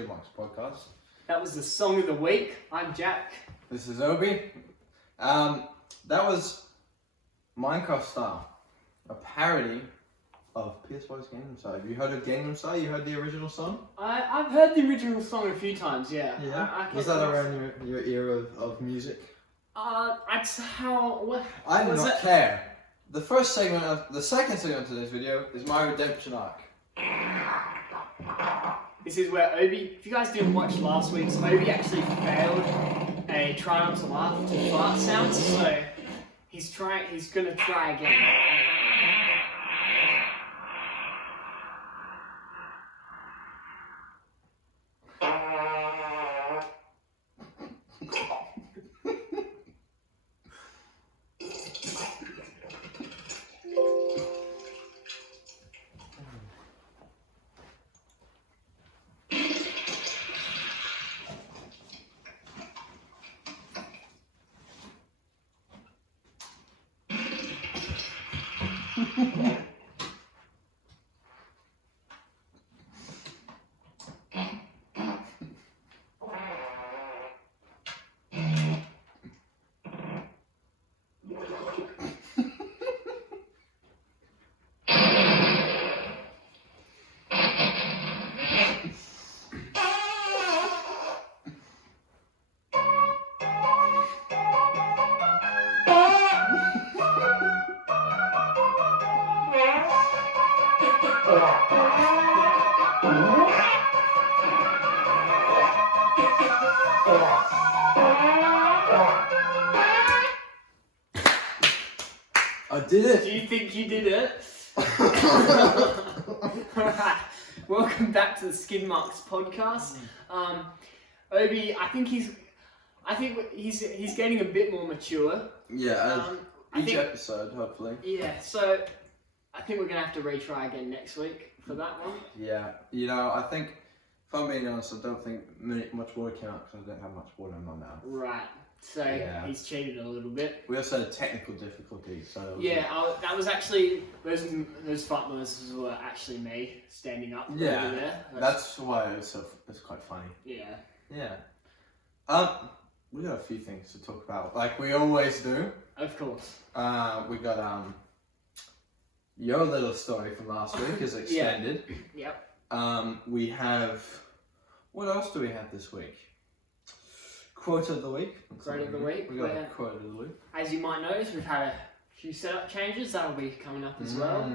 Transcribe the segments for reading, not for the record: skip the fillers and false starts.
SkidMarksPODCAST. That was the song of the week. I'm Jack. This is Obi. That was Minecraft Style, a parody of PS4's Gangnam Style. Have you heard of Gangnam Style? You heard the original song? I've heard the original song a few times, yeah. Was that around your era of music? That's how... What? I do not care. The second segment of today's video is my redemption arc. This is where Obi, if you guys didn't watch last week's, Obi actually failed a try not to laugh to fart sounds, so he's gonna try again. I did it! Do you think you did it? Alright, welcome back to the SkidMarksPODCAST. Obi, I think he's getting a bit more mature. Yeah, each episode, hopefully. Yeah, so I think we're gonna have to retry again next week for that one. Yeah, I think, if I'm being honest, I don't think much water came out because I don't have much water in my mouth. Right. So yeah. He's cheated a little bit. We also had technical difficulties, so... That was actually, those fart noises were actually me standing up over there. That's why it's quite funny. Yeah. Yeah. We got a few things to talk about, like we always do. Of course. We got, your little story from last week is extended. Yep. We have, what else do we have this week? Quote of the week. Quote of the week. We got a quote of the week. As you might notice, we've had a few setup changes. That'll be coming up as well.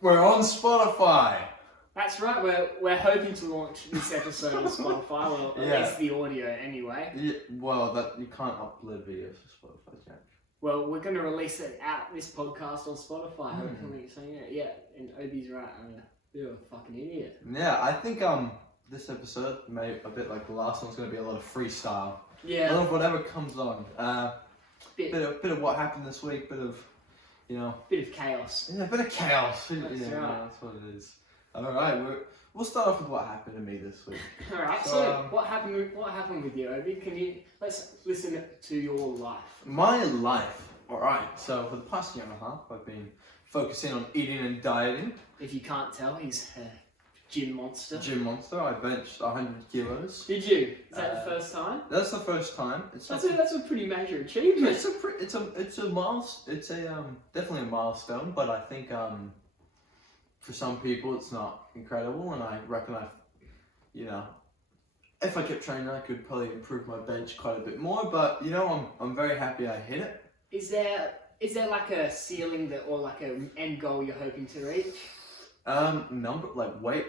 We're on Spotify. That's right. We're hoping to launch this episode on Spotify. Well, at least the audio anyway. Yeah, well, that you can't upload videos to Spotify, Jack. Well, we're going to release it out this podcast on Spotify. Hopefully, so yeah. And Obi's right. I'm a bit of a fucking idiot. Yeah, I think this episode, maybe a bit like the last one's going to be a lot of freestyle. Yeah. A lot of whatever comes on. Bit of what happened this week. Bit of chaos. Yeah, a bit of chaos. That's right. That's what it is. All right, we'll start off with what happened to me this week. All right. So what happened with you, Obi? Let's listen to your life. My life. All right. So for the past year and a half, I've been focusing on eating and dieting. If you can't tell, he's a gym monster. I benched 100 kilos. Did you? Is that the first time? That's the first time. That's a pretty major achievement. It's definitely a milestone. But I think for some people it's not incredible, and I reckon if I kept training, I could probably improve my bench quite a bit more. But I'm very happy I hit it. Is there like a ceiling or like an end goal you're hoping to reach? Weight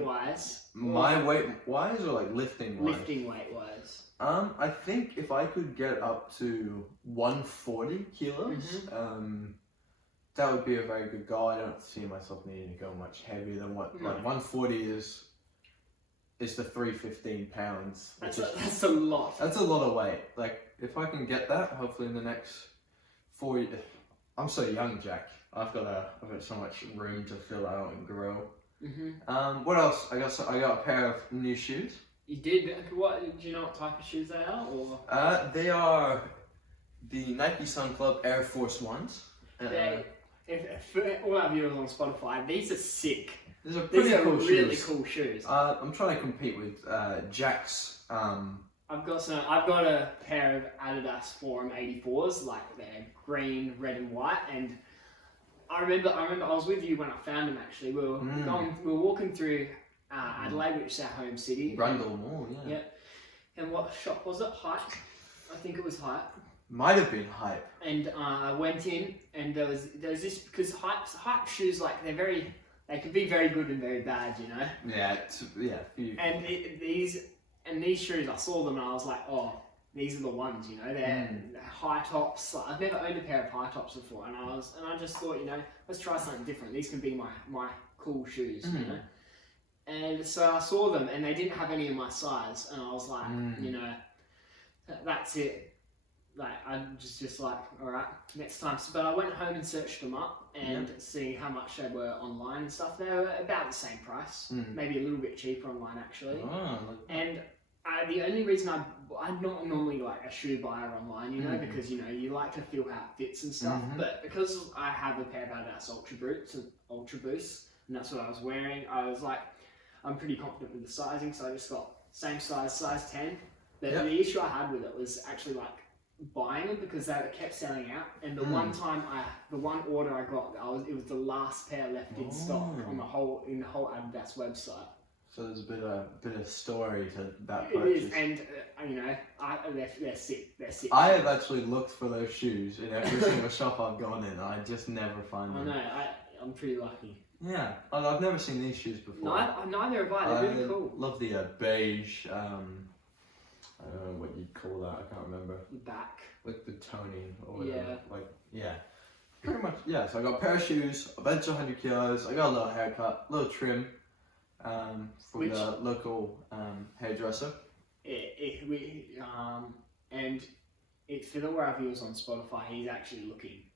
wise. My weight wise, or like lifting wise? Lifting weight wise. I think if I could get up to 140 kilos, that would be a very good goal. I don't see myself needing to go much heavier than what, like 140 is the 315 pounds. That's a lot. That's a lot of weight. Like, if I can get that, hopefully in the next 4 years. I'm so young, Jack. I've got so much room to fill out and grow. What else? I got a pair of new shoes. You did? What? Do you know what type of shoes they are? Or? They are the Nike Sun Club Air Force Ones. For all our viewers on Spotify, these are sick. These are pretty cool really shoes. cool shoes. I'm trying to compete with Jack's. I've got a pair of Adidas Forum 84s, like they're green, red, and white. And I remember I was with you when I found them. Actually, we were walking through Adelaide, which is our home city. Brundle Mall, yeah. Yep. And what shop was it? Hype. I think it was Hype. Might have been Hype. And I went in, and there was this, because Hype shoes, like they can be very good and very bad, you know. Yeah, And these shoes, I saw them and I was like, oh, these are the ones, you know. They're high tops. Like, I've never owned a pair of high tops before, and I just thought, you know, let's try something different. These can be my cool shoes, you know. And so I saw them, and they didn't have any of my size, and I was like, you know, that's it. Like, I'm just like, all right, next time. But I went home and searched them up and see how much they were online and stuff. They were about the same price, maybe a little bit cheaper online actually. And the only reason I'm not normally like a shoe buyer online, you know, because, you know, you like to feel how it fits and stuff. But because I have a pair of Adidas Ultra Boosts, and that's what I was wearing, I was like, I'm pretty confident with the sizing, so I just got same size 10. But the issue I had with it was actually like buying them, because they kept selling out, and the one order I got, it was the last pair left in stock in the whole Adidas website. So there's a bit of story to that It purchase. is, and you know, they're sick. I have actually looked for those shoes in every single shop I've gone in. I just never find them. I know. I'm pretty lucky. Yeah, I've never seen these shoes before. Neither have I. They're really cool. Love the beige. I don't know what you'd call that. I can't remember. Back. Like the toning or whatever. Pretty much. Yeah. So I got a pair of shoes, a bench of 100 kilos. I got a little haircut, a little trim, from the local hairdresser. And for the reviews on Spotify,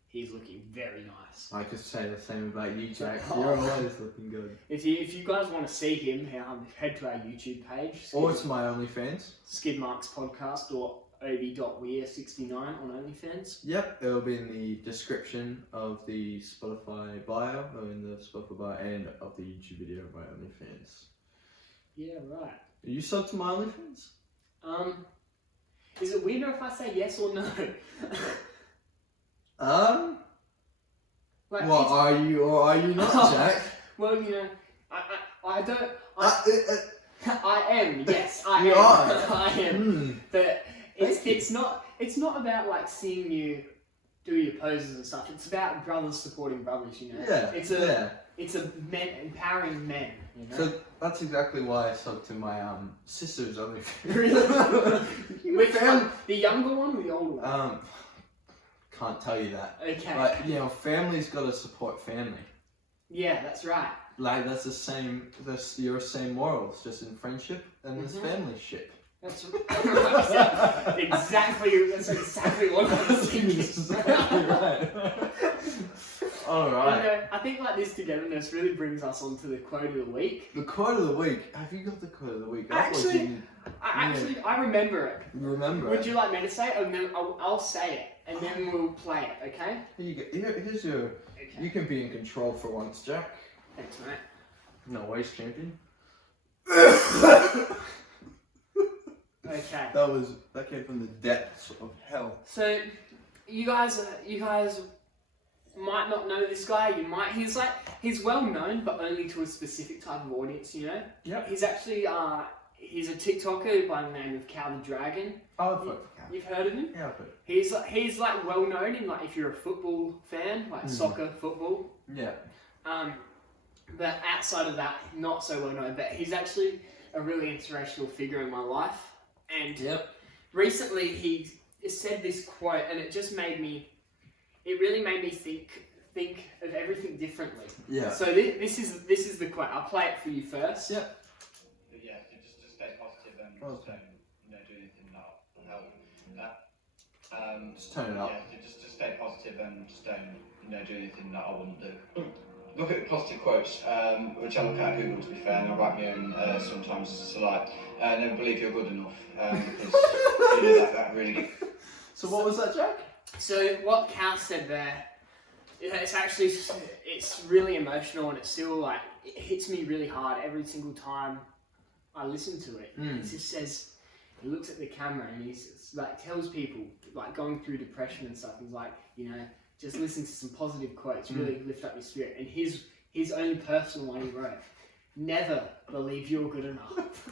he's looking very nice. I could say the same about you, Jack. You're always looking good. If you guys want to see him, head to our YouTube page. Or to my OnlyFans. SkidMarksPODCAST or obi.weir69 on OnlyFans. Yep, it'll be in the description of the Spotify bio, or in the Spotify bio, and of the YouTube video of my OnlyFans. Yeah, right. Are you subbed to my OnlyFans? Is it weirder if I say yes or no? Like, well, are you or are you not, Jack? Well, you know, I don't. I am. Yes, I you am. Are. I am. But it's not about like seeing you do your poses and stuff. It's about brothers supporting brothers. You know. Yeah. It's a men empowering men. You know? So that's exactly why I subbed to my sister's OnlyFans. Really? Which one? The younger one or the older one? Can't tell you that. Okay. But you know, family's got to support family. Yeah, that's right. Like that's the same. That's your same morals, just in friendship and this family ship. That's exactly. That's exactly what I was thinking. Exactly right. All right. You know, I think like this togetherness really brings us on to the quote of the week. The quote of the week. Have you got the quote of the week? I remember it. You remember Would it? you like me to say it? And then I'll say it, and then we'll play it. Okay? Here you go. Here's your. Okay. You can be in control for once, Jack. Thanks, mate. No ways, champion. Okay. That came from the depths of hell. So, you guys might not know this guy. You might. He's well known, but only to a specific type of audience. You know. Yep. He's actually he's a TikToker by the name of Cow the Dragon. Oh, You've heard of him? yeah, I've heard. He's like well known in like if you're a football fan, like soccer, football. Yeah. But outside of that, not so well known. But he's actually a really inspirational figure in my life. And recently he said this quote, and it really made me think of everything differently. Yeah. So this is the quote. I'll play it for you first. Yep. But yeah, just stay positive and just don't do anything that will help. Just turn it up. Yeah, just stay positive and just don't do anything that I wouldn't do. Look at positive quotes, which I look at Google to be fair, and I write my own sometimes. So like, never believe you're good enough, because that really. So what was that, Jack? So what Cal said there It's actually, it's really emotional, and it's still like, it hits me really hard every single time I listen to it. It just says, he looks at the camera and he's like, tells people like going through depression and stuff, he's like, you know, just listen to some positive quotes, really lift up your spirit. And his own personal one he wrote, never believe you're good enough.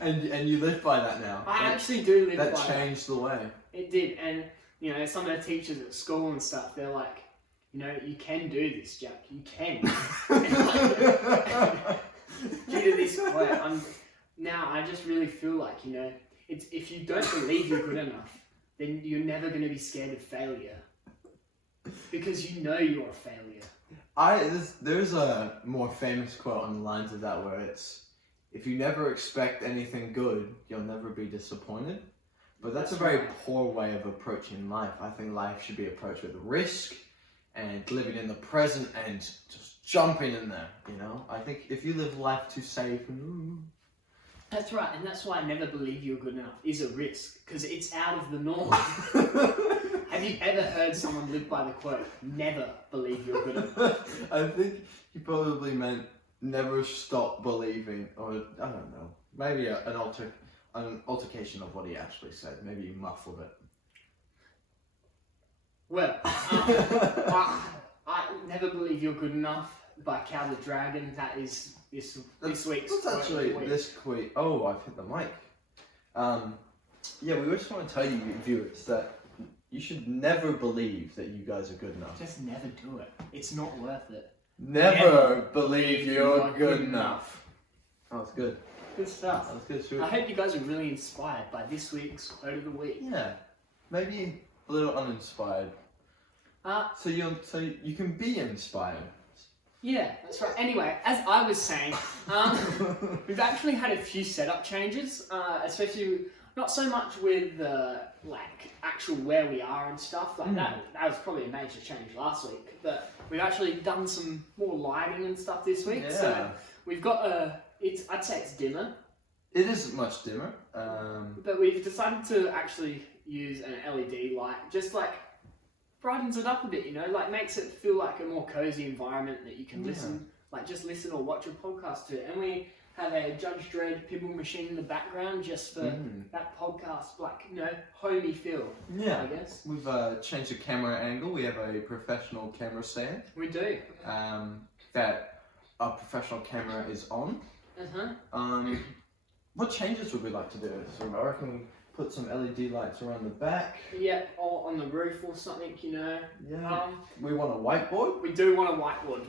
and you live by that now. I actually do live by that. That changed the way. It did, and you know, some of the teachers at school and stuff, they're like, you know, you can do this, Jack. You can. Due to this quote, now I just really feel like, you know, it's, if you don't believe you're good enough, then you're never going to be scared of failure, because you know you're a failure. There's a more famous quote on the lines of that where it's, if you never expect anything good, you'll never be disappointed. But that's a very poor way of approaching life. I think life should be approached with risk and living in the present and just jumping in there, you know? I think if you live life too safe, That's right, and that's why I never believe you're good enough is a risk, because it's out of the norm. Have you ever heard someone live by the quote, never believe you're good enough? I think he probably meant never stop believing, or I don't know, maybe an altercation of what he actually said. Maybe he muffled it. Well, I never believe you're good enough by Cow the Dragon. That is this week's That's actually this week. Oh, I've hit the mic. Yeah, we just want to tell you, viewers, that you should never believe that you guys are good enough. Just never do it. It's not worth it. Never believe you're good enough. Oh, that's good. Good stuff. That's good. I hope you guys are really inspired by this week's quote of the week. Yeah, maybe a little uninspired. So you can be inspired. Yeah, that's right. Anyway, as I was saying, we've actually had a few setup changes, especially not so much with like actual where we are and stuff like that. That was probably a major change last week, but we've actually done some more lighting and stuff this week. Yeah. So we've got I'd say it's dimmer. It isn't much dimmer. But we've decided to actually use an LED light, just like brightens it up a bit, you know, like makes it feel like a more cozy environment that you can listen, like just listen or watch a podcast to. And we have a Judge Dredd pinball machine in the background just for that podcast, like, you know, homey feel. Yeah, I guess. We've changed the camera angle. We have a professional camera stand. We do. That our professional camera is on. What changes would we like to do? So I reckon we put some LED lights around the back. Yeah, or on the roof or something, you know. Yeah. We want a whiteboard. We do want a whiteboard.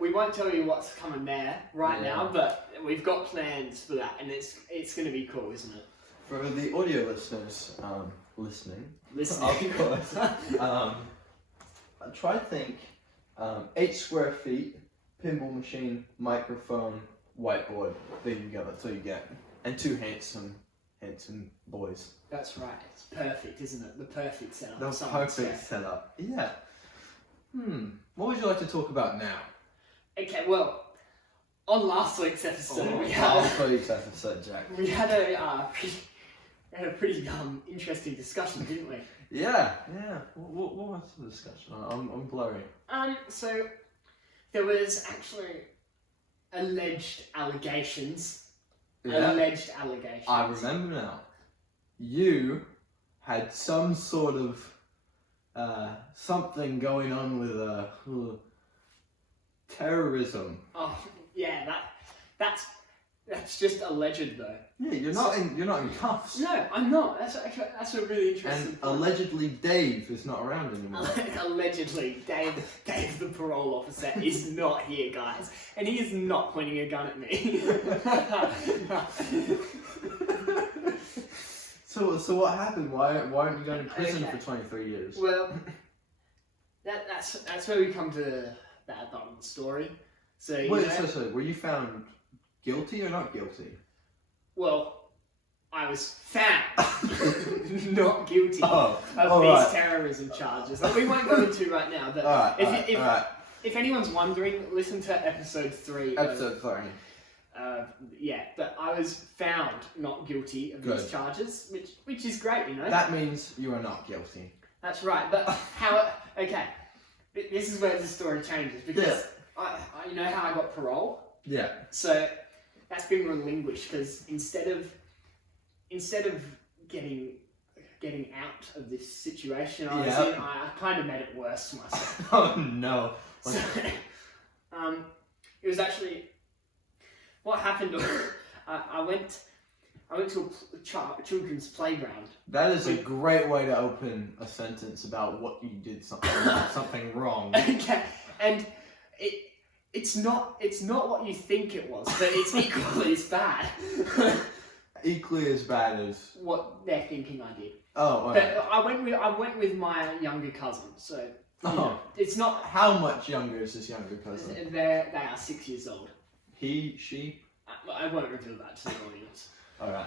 We won't tell you what's coming there now, but we've got plans for that, and it's going to be cool, isn't it? For the audio listeners listening, of course. Try to think 8 square feet, pinball machine, microphone, whiteboard. There you go. That's all you get, and 2 handsome boys. That's right. It's perfect, isn't it? The perfect setup. The perfect setup. Yeah. What would you like to talk about now? Okay, well, on last week's episode, Jack. we had a pretty interesting discussion, didn't we? Yeah. What was the discussion? I'm blurry. So there was actually alleged allegations. Yeah. Alleged allegations. I remember now. You had some sort of something going on with terrorism. Oh yeah, that's just alleged though. Yeah, you're not in cuffs. No, I'm not. That's a really interesting. And allegedly, Dave is not around anymore. Allegedly, Dave the parole officer is not here, guys, and he is not pointing a gun at me. So what happened? Why aren't you going to prison for 23 years? Well, that's where we come to the bad part of the story. So so were you found guilty or not guilty? Well, I was found not guilty of these terrorism charges that we won't go into right now. But if anyone's wondering, listen to episode 3. Episode 3. But I was found not guilty of these charges, which is great, you know. That means you are not guilty. That's right. But how? Okay, this is where the story changes because I you know how I got parole. Yeah. So that's been relinquished because instead of getting out of this situation I was in, I kind of made it worse for myself. Oh no. So, it was actually what happened. I went to a children's playground. That is a great way to open a sentence about what you did something wrong. Okay, and it's not what you think it was, but it's equally as bad. Equally as bad as what they're thinking I did. Oh, but I went with my younger cousin, so you know, it's not. How much younger is this younger cousin? They are 6 years old. He, she. I won't reveal that to the audience. All right.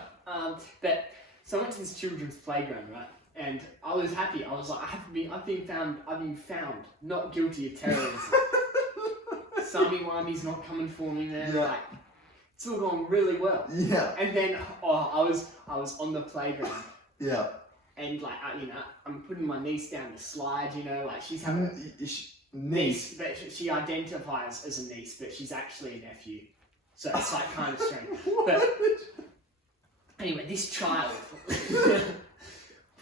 But so I went to this children's playground, right? And I was happy. I was like, I've been found not guilty of terrorism. Sammy-wimey's not coming for me there. Yeah. Like, it's all going really well. Yeah. And then I was on the playground. Yeah. And like you know, I'm putting my niece down the slide. You know, like she's having niece, but she identifies as a niece, but she's actually a nephew. So it's like kind of strange. But anyway, this child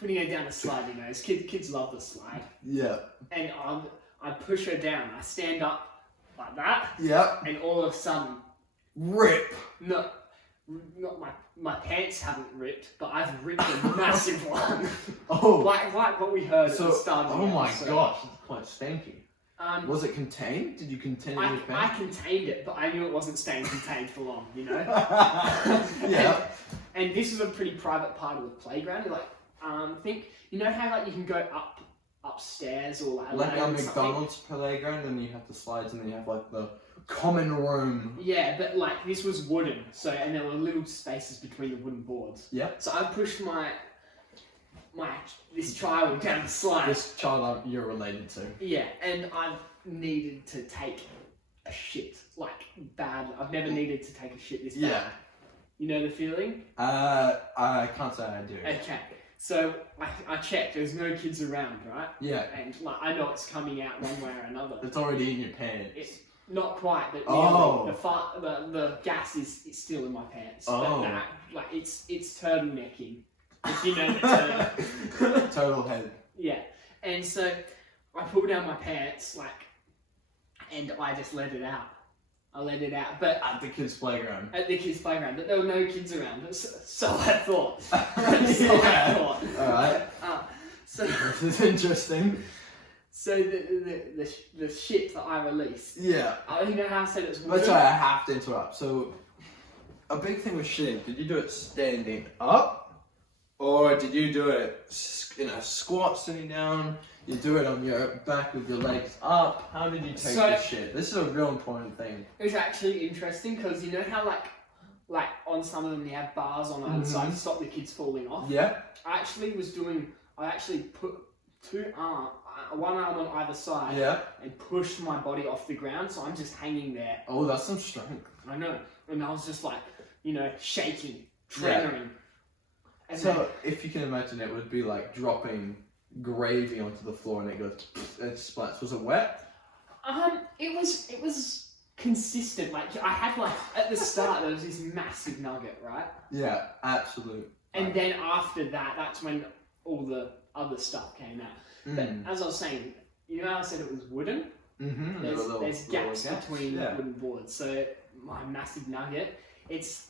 putting her down the slide. You know, kids love the slide. Yeah. And I push her down. I stand up like that. Yeah. And all of a sudden, rip. Not my pants haven't ripped, but I've ripped a massive one. Oh. Like what we heard at the start of the Oh my episode. gosh, it's quite stanky. Was it contained? Did you contain it with I pants? contained it, but I knew it wasn't staying contained for long, you know? Yeah. And this is a pretty private part of the playground. Like, you know how like you can go upstairs or like a McDonald's playground, and you have the slides, and then you have like the common room. Yeah, but like this was wooden, so and there were little spaces between the wooden boards. Yeah. So I pushed this child down the slide. This child you're related to. Yeah, and I've needed to take a shit like bad. I've never needed to take a shit this bad. Yeah. You know the feeling? I can't say I do. Okay. So I checked. There's no kids around, right? Yeah. And like I know it's coming out one way or another. It's already in your pants. It's not quite, but Oh. nearly. The gas is still in my pants. Oh. But like it's turtlenecking. If you know the term. Total head. Yeah. And so I pulled down my pants, and I just let it out. I let it out, but At the kids' playground. at the kids' playground, but there were no kids around. So I thought. Alright. So This is interesting. So the shit that I released. Yeah. You know how I said it's That's why I have to interrupt. So, a big thing with shitting, did you do it standing up? Or did you do it in a squat, sitting down? You do it on your back with your legs up? How did you take the shit? This is a real important thing. It was actually interesting because you know how like on some of them they have bars on either side to stop the kids falling off? Yeah. I actually put one arm on either side and pushed my body off the ground, so I'm just hanging there. Oh, that's some strength. I know. And I was just like, you know, shaking, tremoring. And so, if you can imagine, it would be like dropping gravy onto the floor and it goes, it splats. Was it wet? It was consistent. Like, I had at the start, there was this massive nugget, right? Yeah, absolute. And then after that, that's when all the other stuff came out. But as I was saying, you know how I said it was wooden? Mm-hmm. There's gaps between wooden boards. So my massive nugget, it's...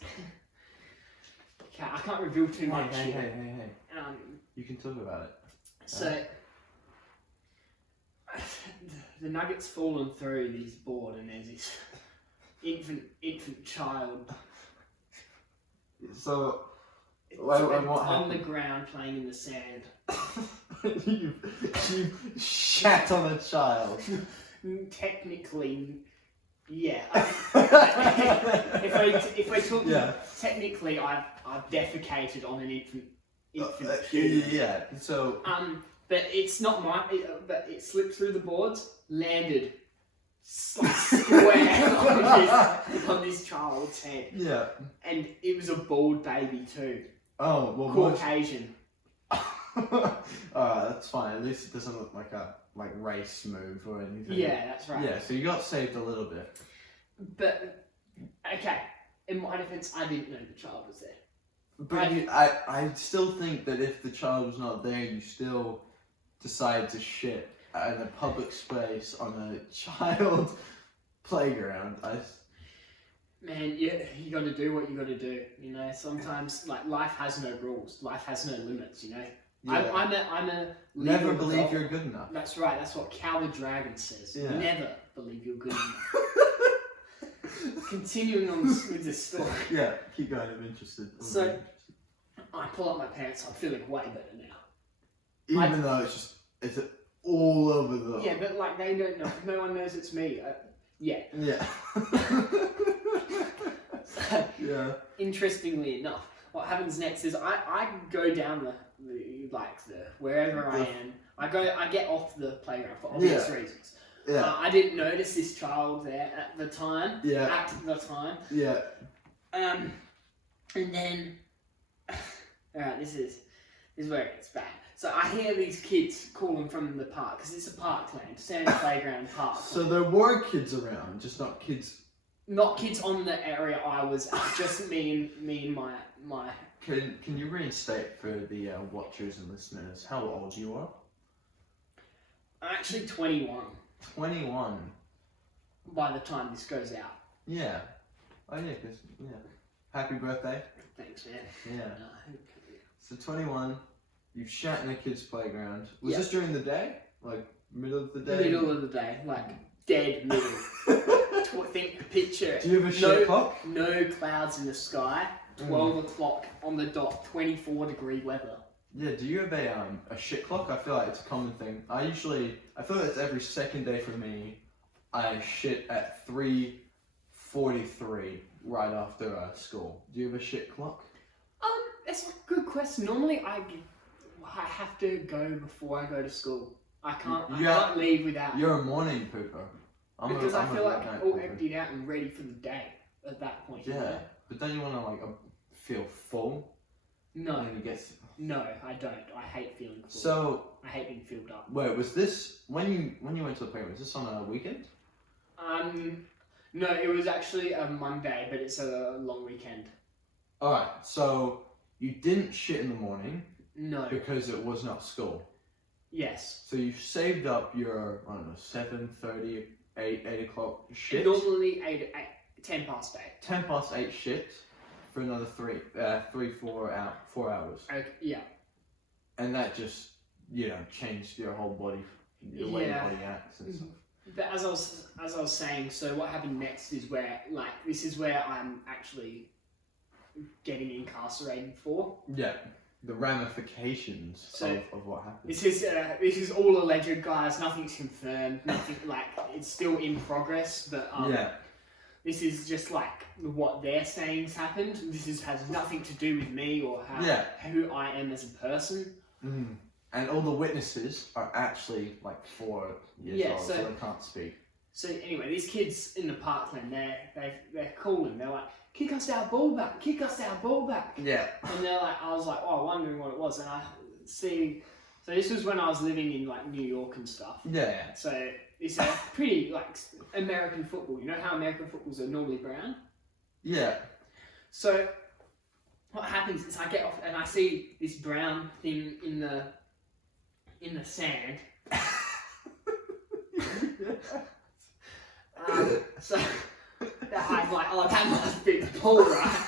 okay, I can't reveal too much. Hey. You can talk about it. So the nugget's fallen through this board, and there's this infant child. So It's what on the ground playing in the sand. you shat on a child. Technically, yeah. if we're talking, technically, I've defecated on an infant human. Yeah. So. But it's not but it slipped through the boards, landed square on this child's head. Yeah. And it was a bald baby too. Oh, well, Caucasian. Alright, that's fine. At least it doesn't look like a race move or anything. Yeah, that's right. Yeah, so you got saved a little bit. But, okay, in my defense, I didn't know the child was there. But I still think that if the child was not there, you still decide to shit in a public space on a child playground. Man, you gotta do what you gotta do, you know. Sometimes, like, life has no rules. Life has no limits, you know. Yeah. I'm a Never legal believe adult. you're good enough. That's right, that's what Cal the Dragon says. Yeah. Never believe you're good enough. Continuing on with this story. Yeah, keep going, I'm interested. So, I pull up my pants, I'm feeling way better now. Even though it's all over the... Yeah, but like, they don't know, no one knows it's me. Yeah. Yeah. Yeah. Interestingly enough, what happens next is I go down the wherever I am. I get off the playground for obvious reasons. Yeah. I didn't notice this child there at the time. Yeah. At the time. Yeah. And then, alright, this is where it gets bad. So I hear these kids calling from the park because it's a parkland, sand playground park. So there were kids around, just not kids. Not kids on the area I was at, just me and my. Can you reinstate for the watchers and listeners how old you are? I'm actually 21 21. by the time this goes out. Yeah. Oh yeah, 'cause yeah. Happy birthday. Thanks, man. Yeah. So 21. You've shat in a kid's playground. Was Yeah. this during the day? Like middle of the day? Middle of the day, like dead middle. Think, picture. Do you have a shit clock? No clouds in the sky. 12 o'clock on the dot. 24-degree weather. Yeah. Do you have a shit clock? I feel like it's a common thing. I feel like it's every second day for me. I shit at 3:43 right after school. Do you have a shit clock? That's a good question. Normally, I have to go before I go to school. I can't leave without. You're a morning pooper. Because I feel like night all pooper. emptied out and ready for the day at that point. Yeah, You know? but don't you want to feel full? No. And you get... No, I don't. I hate feeling full. So I hate being filled up. wait, was this when you went to the playground? Was this on a weekend? No, it was actually a Monday, but it's a long weekend. All right, so you didn't shit in the morning. No. Because it was not school. Yes. So you saved up your 7:30, 8 o'clock shit. Normally 10 past 8. 10 past 8 shit for another 4 hours. Okay, yeah. And that just, changed your whole body, your way your body acts and stuff. But as I was saying, so what happened next is where, this is where I'm actually getting incarcerated for. Yeah. The ramifications of what happened. This is all alleged, guys. Nothing's confirmed. Nothing it's still in progress. But this is just what they're saying's happened. This has nothing to do with me or who I am as a person. Mm. And all the witnesses are actually 4 years old, so they can't speak. So anyway, these kids in the parkland, they're calling. They're like, kick us our ball back, kick us our ball back. Yeah. And they're like, I was like, wondering what it was. And I see, so this was when I was living in New York and stuff. Yeah. So it's a pretty American football. You know how American footballs are normally brown? Yeah. So what happens is I get off and I see this brown thing in the sand. So I'm like, that must be the ball, right?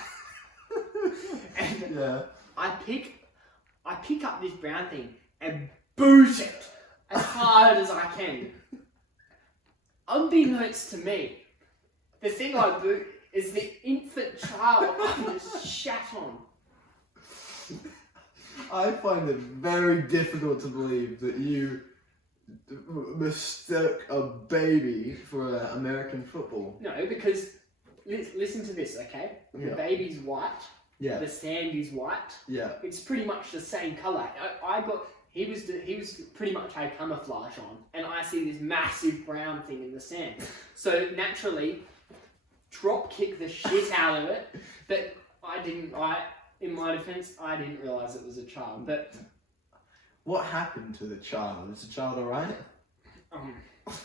And I pick up this brown thing and boot it as hard as I can. Unbeknownst to me, the thing I boot is the infant child I just shat on. I find it very difficult to believe that you mistook a baby for American football. No, because listen to this, okay? The baby's white. Yeah. The sand is white. Yeah. It's pretty much the same colour. He was pretty much had camouflage on, and I see this massive brown thing in the sand. So naturally, drop kick the shit out of it. But in my defence, I didn't realise it was a child. But What happened to the child? Is the child alright? Um,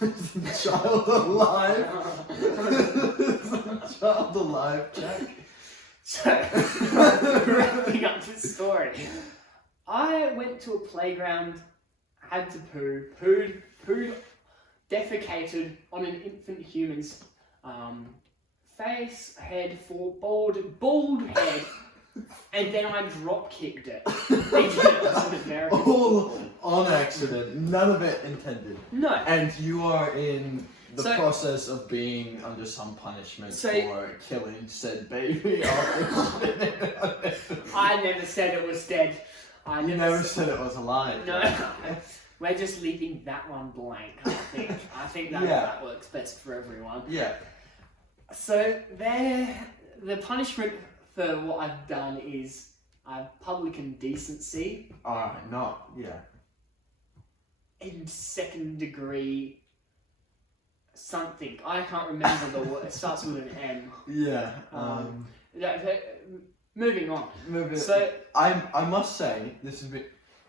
Is the child alive? Is the child alive, Jack? So, wrapping up the story, I went to a playground, had to pooed, defecated on an infant human's face, head, bald head, and then I drop kicked it. Thinking it was an American All football. on accident, none of it intended. No. And you are in the So- process of being under some punishment So- for killing said baby. after I never said it was dead. You never said it was alive. No. We're just leaving that one blank, I think. I think that, Yeah. that works best for everyone. Yeah. So the punishment for what I've done is public indecency Yeah. in second degree something. I can't remember the word. It starts with an M. Yeah. Moving on. Maybe So I must say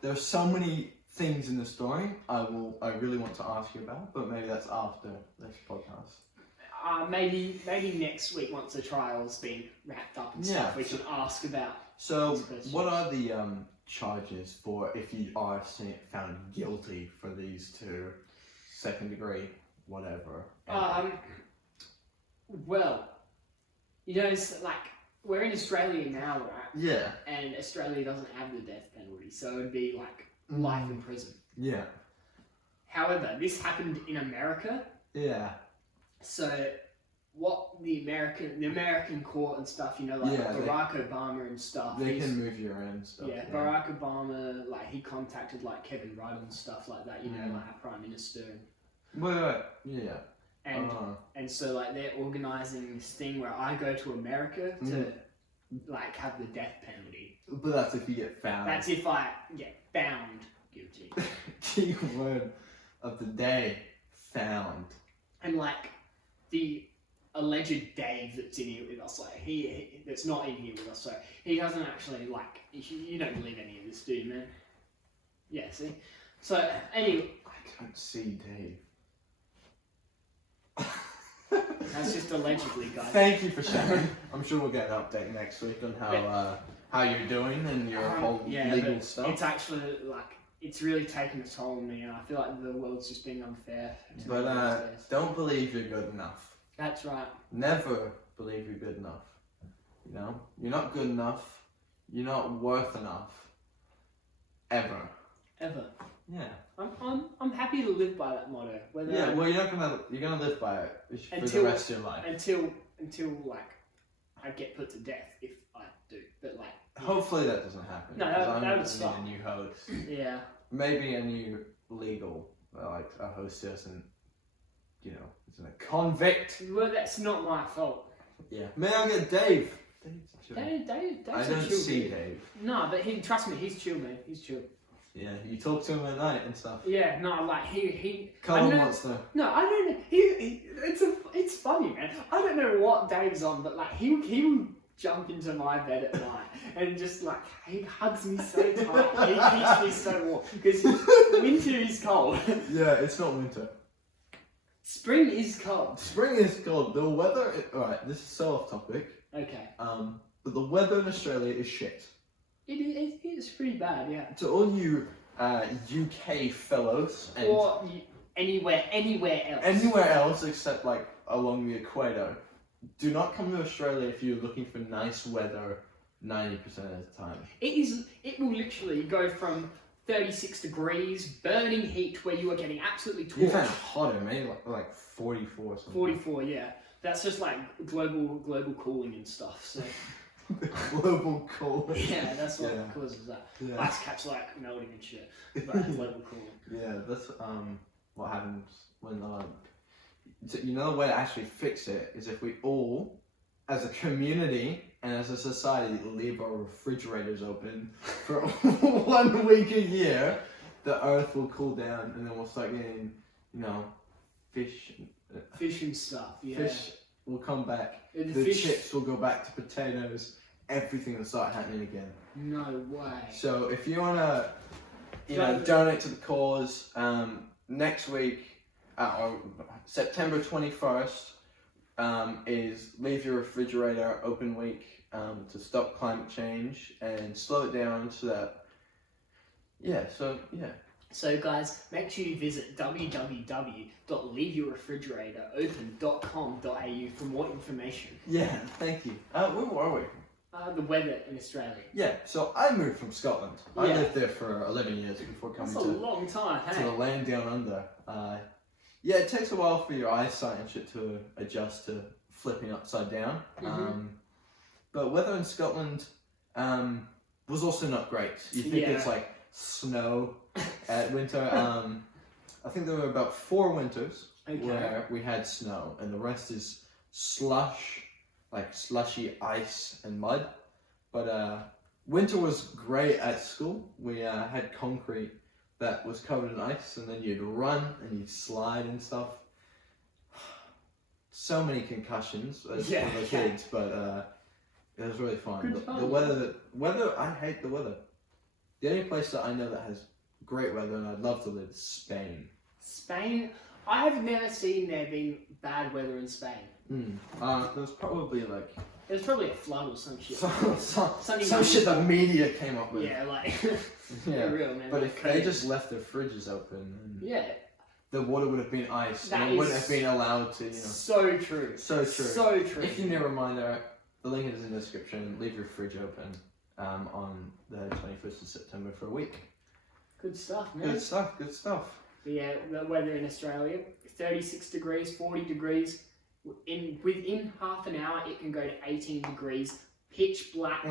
there are so many things in the story I really want to ask you about, but maybe that's after this podcast. maybe next week once the trial's been wrapped up and stuff, we can ask about. So these questions. what are the charges for if you are found guilty for these two, second degree, whatever? Well, you know, it's like we're in Australia now, right? Yeah. And Australia doesn't have the death penalty, so it would be like life in prison. Yeah. However, this happened in America, Yeah. so what the American court and stuff, you know, like Yeah, Barack Obama and stuff. They can move you around and stuff. Yeah, Barack Obama, like he contacted like Kevin Rudd and stuff like that, you know, like our Prime Minister. Wait. Yeah. And so like they're organising this thing where I go to America to like have the death penalty. But that's if you get found. That's if I get found guilty. Key word of the day: found. And like the alleged Dave that's in here with us, like he that's not in here with us, so he doesn't actually like. You don't believe any of this, do you, man? Yeah. See. So anyway, I can't see Dave. that's just allegedly, guys. Thank you for sharing. I'm sure we'll get an update next week on how you're doing and your whole legal stuff. It's actually like it's really taken a toll on me, and I feel like the world's just being unfair. To me But these days. don't believe you're good enough. That's right. Never believe you're good enough. You know, you're not good enough. You're not worth enough. Ever. Yeah. I'm happy to live by that motto. Whether Yeah. Well, you're gonna live by it for Until- the rest of your life. until like I get put to death if I do. But like Hopefully that doesn't happen. No, 'cause that I'm would gonna stop. need a new host. yeah. Maybe a new legal, like a host isn't, isn't a convict. Well, that's not my fault. Yeah. May I get Dave? Dave's I a don't chill see dude. Dave. No, but trust me, he's chill, man. He's chill. Yeah, you talk to him at night and stuff. Yeah, no, like he. Colin wants to. No, I don't know. It's funny, man. I don't know what Dave's on, but like he will jump into my bed at night and just like he hugs me so tight. He keeps me so warm because winter is cold. Yeah, it's not winter. Spring is cold. Spring is cold. The weather. Alright, this is so off topic. Okay. But the weather in Australia is shit. It's pretty bad, yeah. To all you UK fellows and Or anywhere else. anywhere else except like along the equator, do not come to Australia if you're looking for nice weather 90% of the time. It will literally go from 36 degrees, burning heat where you are getting absolutely torched. You've had hotter, maybe like 44 or something. 44, yeah. That's just like global cooling and stuff. So Global cooling. yeah, that's what Yeah. causes that. Yeah. Ice caps like melting and shit. But global cooling. Yeah, that's what happens when so you know the way to actually fix it is if we all, as a community and as a society, leave our refrigerators open for 1 week a year, the earth will cool down and then we'll start getting, fish. Fish and stuff, yeah. Fish will come back. And The fish- chips will go back to potatoes. Everything will start happening again. No way. So if you wanna donate to the cause. Next week, September 21st, is Leave Your Refrigerator Open Week to stop climate change and slow it down so that, So guys, make sure you visit www.leaveyourrefrigeratoropen.com.au for more information. Yeah, thank you. Where were we? The weather in Australia. Yeah, so I moved from Scotland. I Yeah. lived there for 11 years before coming That's a long time, to hey? the land down under. Yeah, it takes a while for your eyesight and shit to adjust to flipping upside down. But weather in Scotland was also not great. You think it's like snow at winter. I think there were about 4 winters where we had snow, and the rest is slush, like slushy ice and mud. But winter was great at school. We had concrete that was covered in ice, and then you'd run and you'd slide and stuff. So many concussions as for the kids, but it was really fun. The weather, I hate the weather. The only place that I know that has great weather and I'd love to live is Spain. Spain? I have never seen there being bad weather in Spain. There's probably like... There's probably a flood or some shit. Some shit the media came up with. Yeah, like... yeah. Real, man. But if they just left their fridges open, the water would have been ice, and it wouldn't have been allowed to, So true. So true. So true. If you need a reminder, the link is in the description. Leave your fridge open on the 21st of September for a week. Good stuff, man. Good stuff. But yeah, the weather in Australia, 36 degrees, 40 degrees. Within half an hour, it can go to 18 degrees. Pitch black,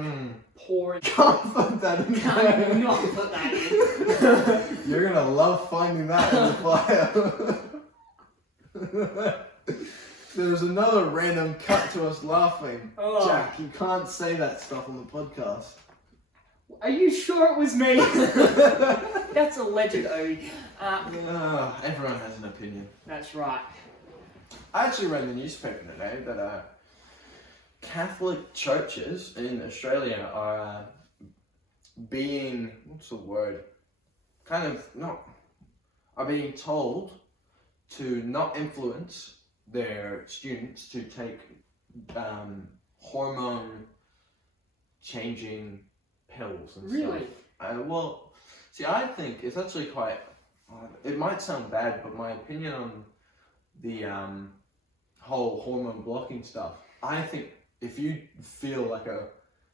pouring. Can't put that in. Can't not put that in. You're gonna love finding that in the file. There's another random cut to us laughing. Oh. Jack, you can't say that stuff on the podcast. Are you sure it was me? That's alleged, Odie. Everyone has an opinion. That's right. I actually read in the newspaper today that Catholic churches in Australia are being, are being told to not influence their students to take hormone changing pills and Really? stuff. I think it's actually quite, it might sound bad, but my opinion on the whole hormone blocking stuff, I think if you feel like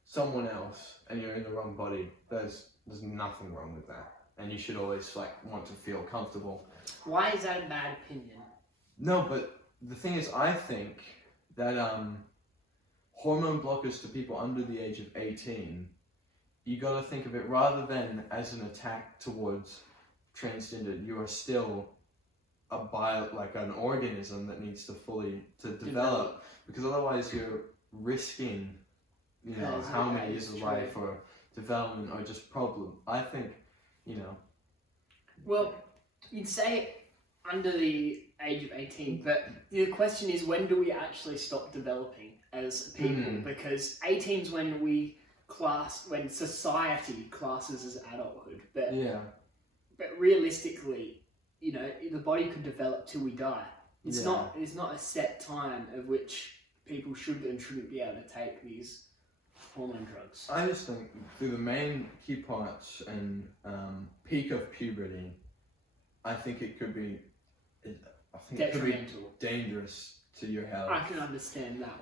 someone else and you're in the wrong body, there's nothing wrong with that, and you should always want to feel comfortable. Why is that a bad opinion? No, but the thing is, I think that hormone blockers to people under the age of 18, you got to think of it rather than as an attack towards transgender. You are still an organism that needs to fully develop, because otherwise you're risking, how many years of life or development or just problem. I think, Well, you'd say under the age of 18, but the question is, when do we actually stop developing as people? Because 18 is when when society classes as adulthood, but realistically, the body could develop till we die. It's not a set time of which people should and shouldn't be able to take these hormone drugs. I just think through the main key parts and peak of puberty, I think it could be Detrimental. Dangerous to your health. I can understand that.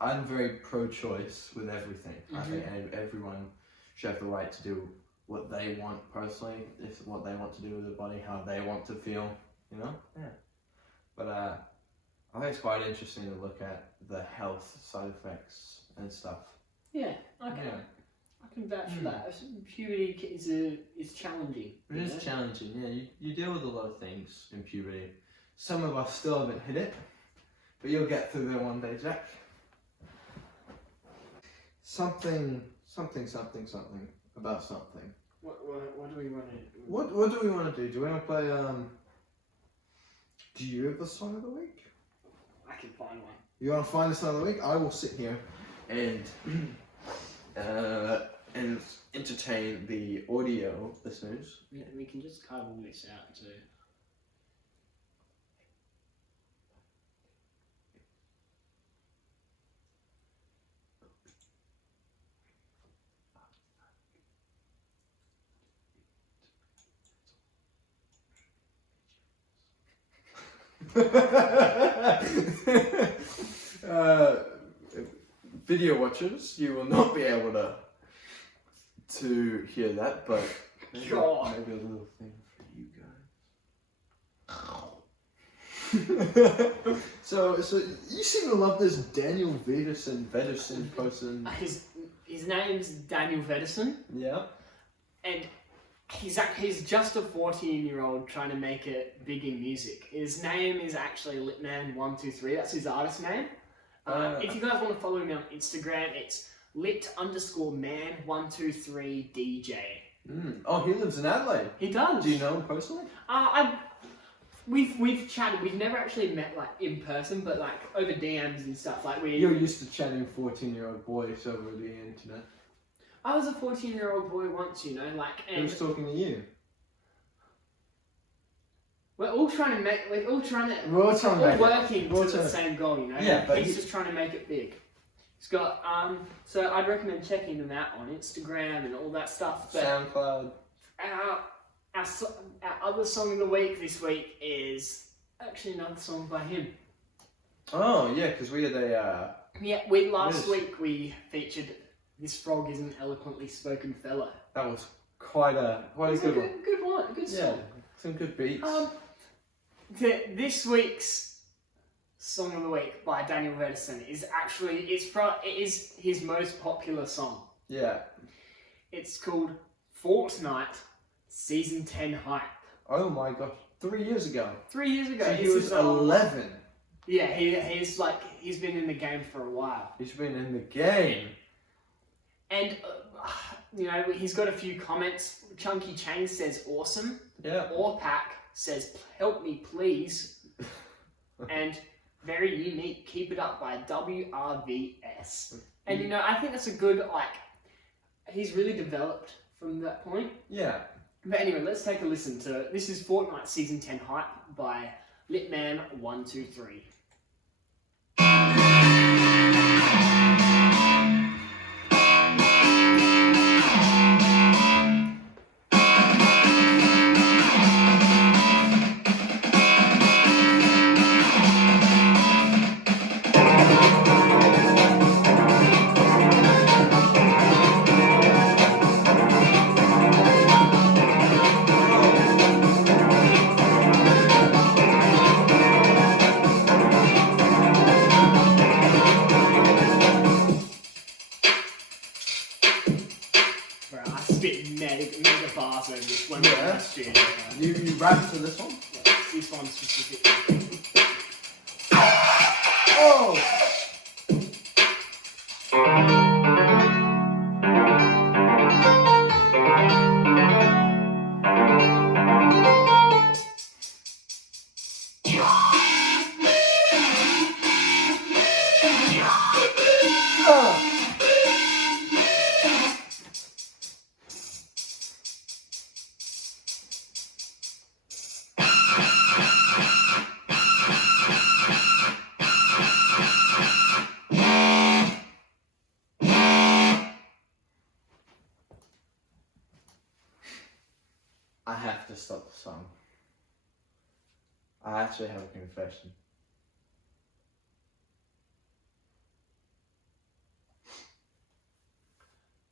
I'm very pro-choice with everything. I think everyone should have the right to do what they want personally, what they want to do with their body, how they want to feel, But I think it's quite interesting to look at the health side effects and stuff. Yeah, okay. Yeah. I can vouch for that. Puberty is challenging. It is challenging, yeah. You deal with a lot of things in puberty. Some of us still haven't hit it, but you'll get through there one day, Jack. Something about something. What do we want to do? What do we want to do? Do we want to play, do you have the song of the week? I can find one. You want to find the song of the week? I will sit here and entertain the audio listeners. Yeah, we can just cut all this out too. Video watchers, you will not be able to hear that, but maybe a little thing for you guys. So you seem to love this Daniel Vedison person. His name's Daniel Vedison. Yeah. And he's just a 14-year-old trying to make it big in music. His name is actually Litman123. That's his artist name. If you guys want to follow me on Instagram, it's lit_man123DJ. Oh, he lives in Adelaide. He does. Do you know him personally? We've chatted. We've never actually met like in person, but like over DMs and stuff. Like You're used to chatting 14-year-old boys over the internet. I was a 14-year-old boy once, you know, like. And who's talking to you? We're all trying to working to the same goal, you know. Yeah, but he's just trying to make it big. He's got so I'd recommend checking them out on Instagram and all that stuff. But SoundCloud. Our other song of the week this week is actually another song by him. Oh yeah, because we had last week we featured "This Frog Is an Eloquently Spoken Fella." That was quite a good one. Good one, good song. Yeah, some good beats. This week's song of the week by Daniel Vedison is actually it is his most popular song. Yeah. It's called Fortnite Season 10 Hype. Oh my gosh, 3 years ago. 3 years ago. So he was 11. Yeah, he's been in the game for a while. He's been in the game. And you know, he's got a few comments. Chunky Chain says awesome. Yeah. Orpack says help me please. And very unique. Keep it up by WRVS. And you know, I think that's a good he's really developed from that point. Yeah. But anyway, let's take a listen to this is Fortnite Season 10 Hype by Litman123. Mega bars over this one. Yeah. You rap to this one? Yeah, this one specifically. Oh! I have to stop the song. I actually have a confession.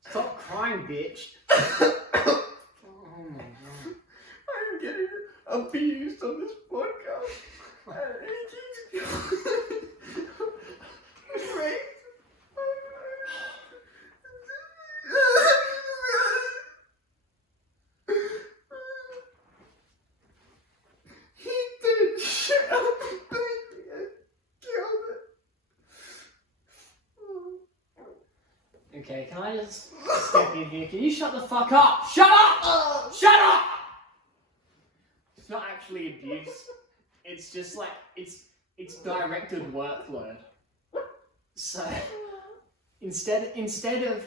Stop crying, bitch. Oh my god. I'm getting abused on this podcast. Great. He did shit on the baby and killed it. Okay, can I just step in here? Can you shut the fuck up? Shut up! Shut up! It's not actually abuse. It's just like it's directed workload. So instead of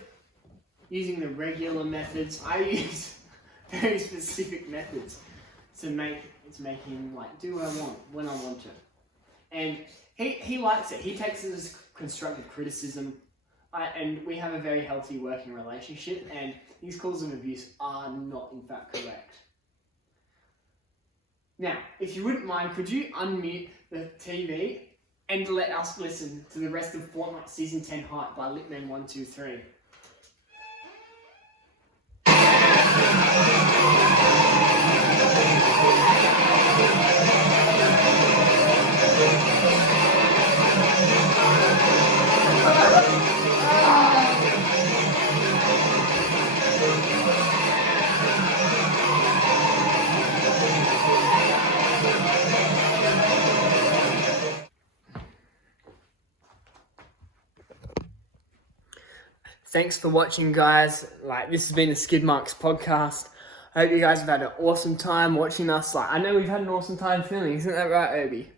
using the regular methods. I use very specific methods to make him like do what I want when I want to. And he likes it. He takes it as constructive criticism. And we have a very healthy working relationship, and these calls of abuse are not in fact correct. Now, if you wouldn't mind, could you unmute the TV and let us listen to the rest of Fortnite Season 10 Hype by Litman123? Thanks for watching, guys. This has been the SkidMarks podcast. I hope you guys have had an awesome time watching us. I know we've had an awesome time filming, isn't that right, Obi?